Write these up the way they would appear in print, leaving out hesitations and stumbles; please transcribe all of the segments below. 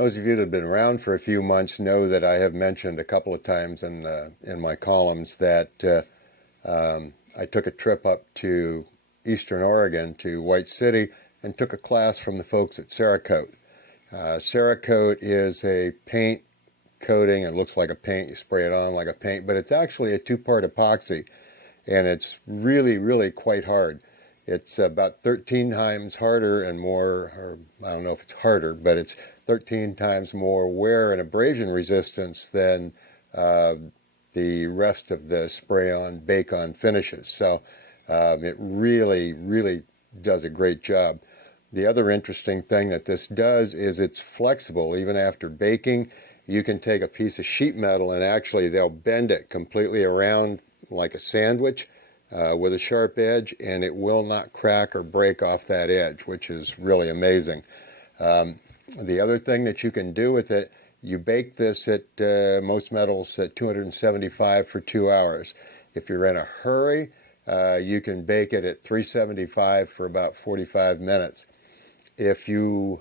Those of you that have been around for a few months know that I have mentioned a couple of times in my columns that I took a trip up to Eastern Oregon to White City and took a class from the folks at Cerakote. Cerakote is a paint coating. It looks like a paint. You spray it on like a paint, but it's actually a two-part epoxy, and it's really, really quite hard. It's about 13 times harder and more, or I don't know if it's harder, but it's 13 times more wear and abrasion resistance than the rest of the spray-on, bake-on finishes. So it really, really does a great job. The other interesting thing that this does is it's flexible. Even after baking, you can take a piece of sheet metal and actually they'll bend it completely around like a sandwich with a sharp edge, and it will not crack or break off that edge, which is really amazing. The other thing that you can do with it, you bake this at most metals at 275 for 2 hours. If you're in a hurry, you can bake it at 375 for about 45 minutes. If you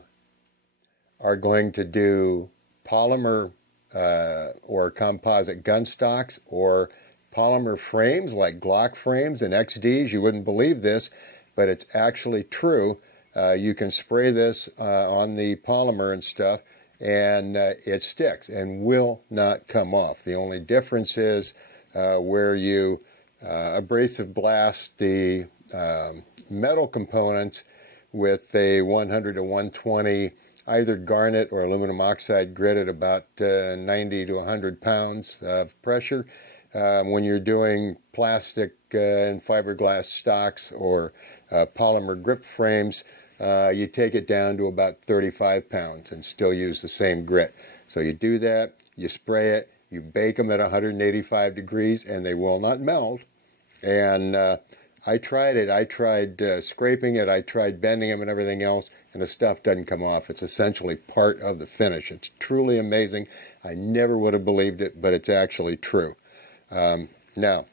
are going to do polymer or composite gun stocks or polymer frames like Glock frames and XDs, you wouldn't believe this, but it's actually true. You can spray this on the polymer and stuff, and it sticks and will not come off. The only difference is where you abrasive blast the metal components with a 100 to 120 either garnet or aluminum oxide grit at about 90 to 100 pounds of pressure. When you're doing plastic and fiberglass stocks or polymer grip frames, you take it down to about 35 pounds and still use the same grit. So you do that, you spray it, you bake them at 185 degrees, and they will not melt. And I tried it. I tried scraping it. I tried bending them and everything else, and the stuff doesn't come off. It's essentially part of the finish. It's truly amazing. I never would have believed it, but it's actually true. Now,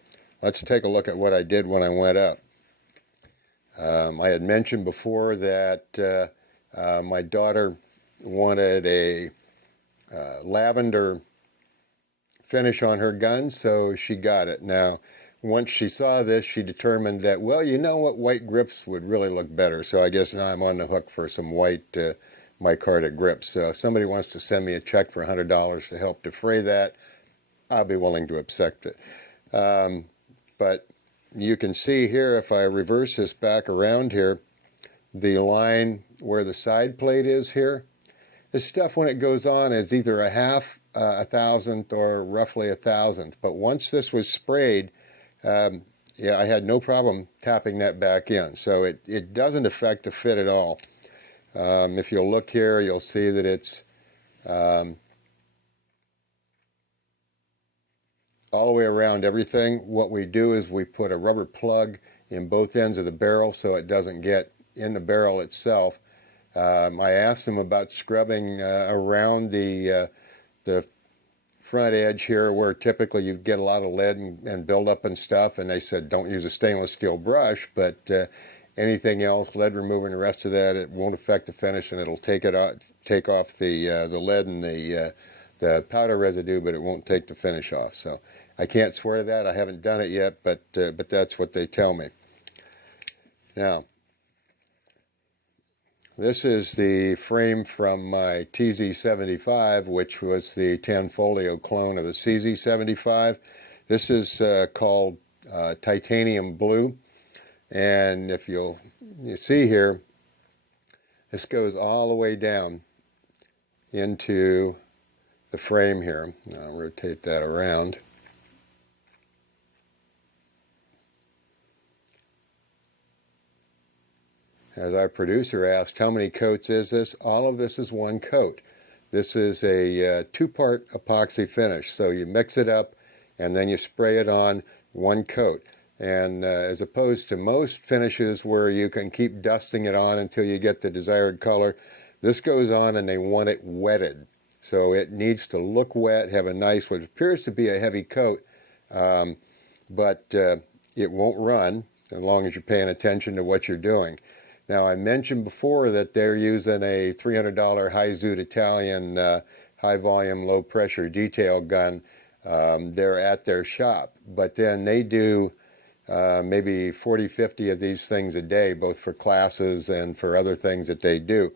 let's take a look at what I did when I went up. I had mentioned before that my daughter wanted a lavender finish on her gun, so she got it. Now, once she saw this, she determined that, well, you know what, white grips would really look better. So I guess now I'm on the hook for some white micarta grips. So if somebody wants to send me a check for $100 to help defray that, I'll be willing to accept it. But you can see here, if I reverse this back around here, the line where the side plate is here, this stuff when it goes on is either a half a thousandth or roughly a thousandth. But once this was sprayed, yeah, I had no problem tapping that back in. So it doesn't affect the fit at all. If you'll look here, you'll see that it's all the way around everything. What we do is we put a rubber plug in both ends of the barrel so it doesn't get in the barrel itself. I asked them about scrubbing around the front edge here where typically you get a lot of lead and buildup and stuff, and they said don't use a stainless steel brush, but anything else, lead remover and the rest of that, it won't affect the finish, and it'll take off the lead and the powder residue, but it won't take the finish off. So I can't swear to that. I haven't done it yet, but that's what they tell me. Now, this is the frame from my TZ75, which was the 10 folio clone of the CZ75. This is called titanium blue, and if you see here, this goes all the way down into the frame here. I'll rotate that around. As our producer asked, how many coats is this? All of this is one coat. This is a two-part epoxy finish. So you mix it up and then you spray it on one coat. And as opposed to most finishes where you can keep dusting it on until you get the desired color, this goes on and they want it wetted. So it needs to look wet, have a nice, what appears to be a heavy coat, but it won't run as long as you're paying attention to what you're doing. Now, I mentioned before that they're using a $300 high-zoot Italian high-volume, low-pressure detail gun. They're at their shop, but then they do maybe 40, 50 of these things a day, both for classes and for other things that they do.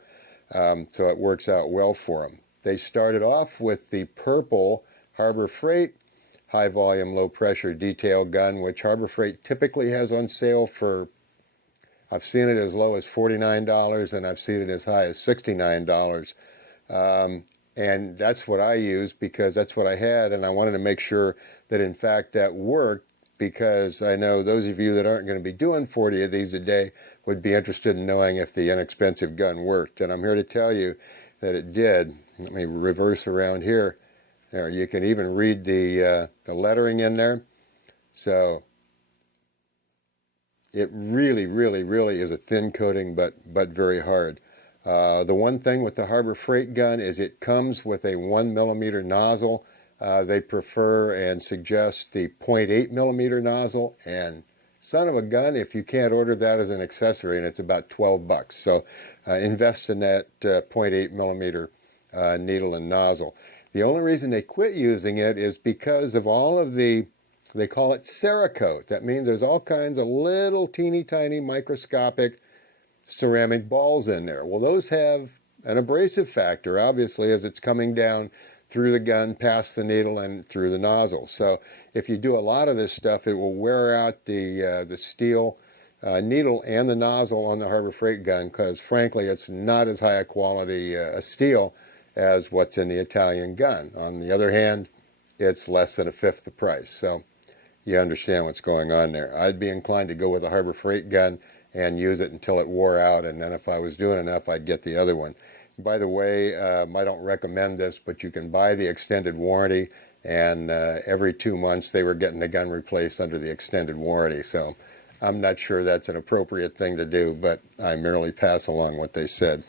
So it works out well for them. They started off with the purple Harbor Freight high-volume, low-pressure detail gun, which Harbor Freight typically has on sale for, I've seen it as low as $49, and I've seen it as high as $69. And that's what I use because that's what I had, and I wanted to make sure that, in fact, that worked, because I know those of you that aren't going to be doing 40 of these a day would be interested in knowing if the inexpensive gun worked. And I'm here to tell you that it did. Let me reverse around here. There, you can even read the lettering in there. So it really, really, really is a thin coating, but very hard. The one thing with the Harbor Freight gun is it comes with a 1mm nozzle. They prefer and suggest the 0.8 millimeter nozzle, and son of a gun if you can't order that as an accessory, and it's about $12. So invest in that 0.8 millimeter needle and nozzle. The only reason they quit using it is because of all of the, they call it Cerakote. That means there's all kinds of little teeny tiny microscopic ceramic balls in there. Well, those have an abrasive factor, obviously, as it's coming down through the gun, past the needle, and through the nozzle. So if you do a lot of this stuff, it will wear out the steel needle and the nozzle on the Harbor Freight gun, because frankly, it's not as high a quality a steel as what's in the Italian gun. On the other hand, it's less than a fifth the price. So you understand what's going on there. I'd be inclined to go with a Harbor Freight gun and use it until it wore out, and then if I was doing enough, I'd get the other one. By the way, I don't recommend this, but you can buy the extended warranty, and every 2 months they were getting the gun replaced under the extended warranty. So I'm not sure that's an appropriate thing to do, but I merely pass along what they said.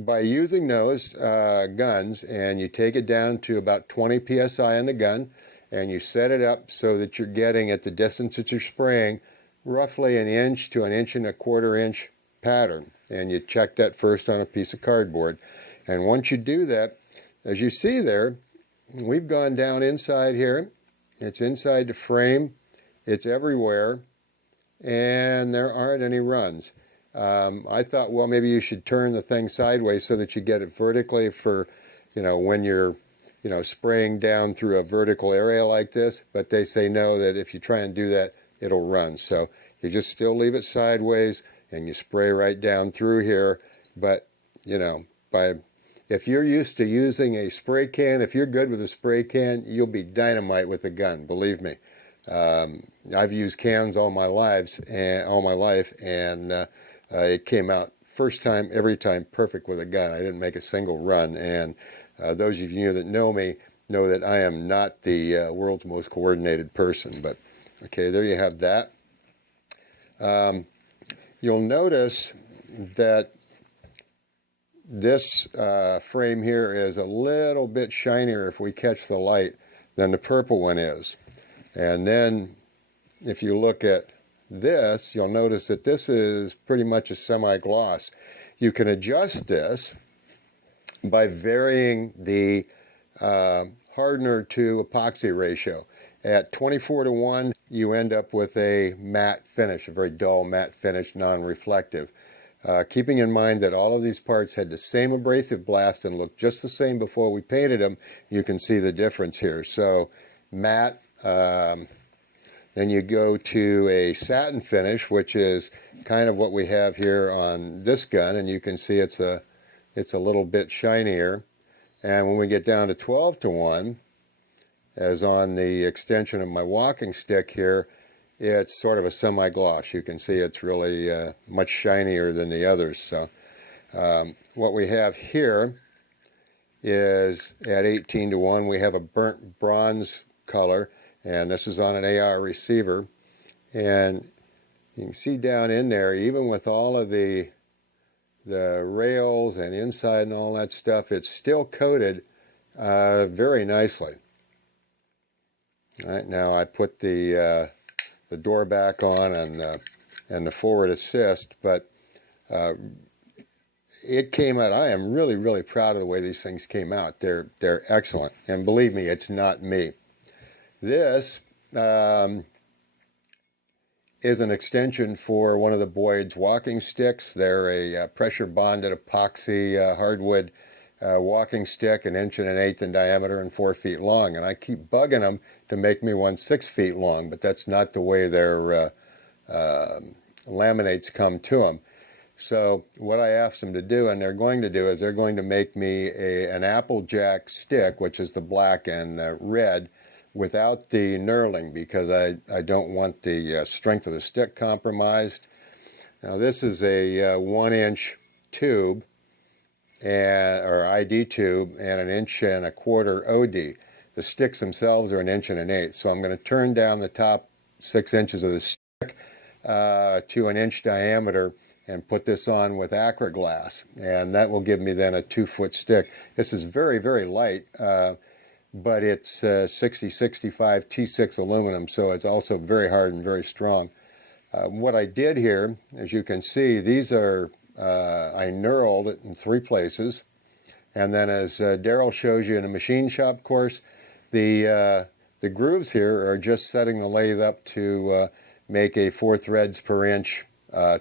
By using those guns, and you take it down to about 20 psi on the gun, and you set it up so that you're getting, at the distance that you're spraying, roughly 1 inch to 1.25 inch pattern. And you check that first on a piece of cardboard. And once you do that, as you see there, we've gone down inside here. It's inside the frame. It's everywhere. And there aren't any runs. I thought, well, maybe you should turn the thing sideways so that you get it vertically for, when you're, spraying down through a vertical area like this. But they say no, that if you try and do that, it'll run. So you just still leave it sideways, and you spray right down through here. But, if you're used to using a spray can, if you're good with a spray can, you'll be dynamite with a gun, believe me. I've used cans all my life, and it came out first time, every time, perfect with a gun. I didn't make a single run, and those of you that know me know that I am not the world's most coordinated person. But, okay, there you have that. You'll notice that this frame here is a little bit shinier if we catch the light than the purple one is. And then if you look at this, you'll notice that this is pretty much a semi-gloss. You can adjust this by varying the hardener to epoxy ratio. At 24:1, you end up with a matte finish, a very dull matte finish, non-reflective. Keeping in mind that all of these parts had the same abrasive blast and looked just the same before we painted them, you can see the difference here. So matte, then you go to a satin finish, which is kind of what we have here on this gun, and you can see it's a little bit shinier. And when we get down to 12:1, as on the extension of my walking stick here, it's sort of a semi-gloss. You can see it's really much shinier than the others. So what we have here is at 18:1, we have a burnt bronze color, and this is on an AR receiver. And you can see down in there, even with all of the rails and inside and all that stuff, it's still coated very nicely. All right, now I put the door back on, and and the forward assist, but it came out. I am really, really proud of the way these things came out. They're excellent, and believe me, it's not me. This is an extension for one of the Boyd's walking sticks. They're a pressure-bonded epoxy hardwood walking stick, 1.125" in diameter and 4 feet long. And I keep bugging them to make me one 6 feet long, but that's not the way their laminates come to them. So what I asked them to do, and they're going to do, is they're going to make me an Applejack stick, which is the black and red, without the knurling, because I don't want the strength of the stick compromised. Now this is a 1-inch tube, or ID tube, and 1.25" OD. The sticks themselves are 1.125", so I'm going to turn down the top 6 inches of the stick to 1 inch diameter and put this on with Acraglass, and that will give me then a 2-foot stick. This is very, very light, but it's 6065 T6 aluminum, so it's also very hard and very strong. What I did here, as you can see, these are, I knurled it in 3 places, and then as Daryl shows you in a machine shop course, the grooves here are just setting the lathe up to make a 4 threads per inch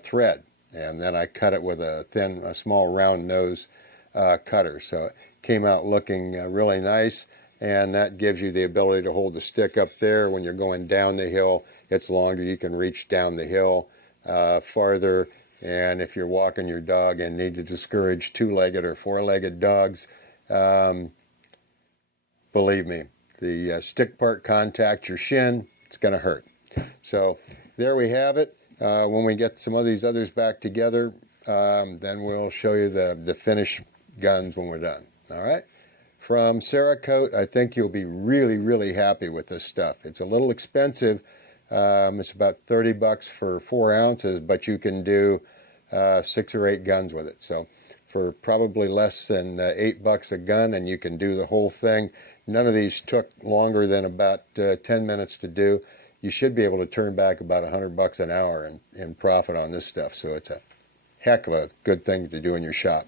thread, and then I cut it with a small round nose cutter, so it came out looking really nice. And that gives you the ability to hold the stick up there. When you're going down the hill, it's longer. You can reach down the hill farther. And if you're walking your dog and need to discourage 2-legged or 4-legged dogs, believe me, the stick part contacts your shin, it's going to hurt. So there we have it. When we get some of these others back together, then we'll show you the finished guns when we're done. All right? From Cerakote, I think you'll be really, really happy with this stuff. It's a little expensive. It's about $30 for 4 ounces, but you can do 6 or 8 guns with it. So for probably less than $8 a gun, and you can do the whole thing. None of these took longer than about 10 minutes to do. You should be able to turn back about $100 an hour in profit on this stuff. So it's a heck of a good thing to do in your shop.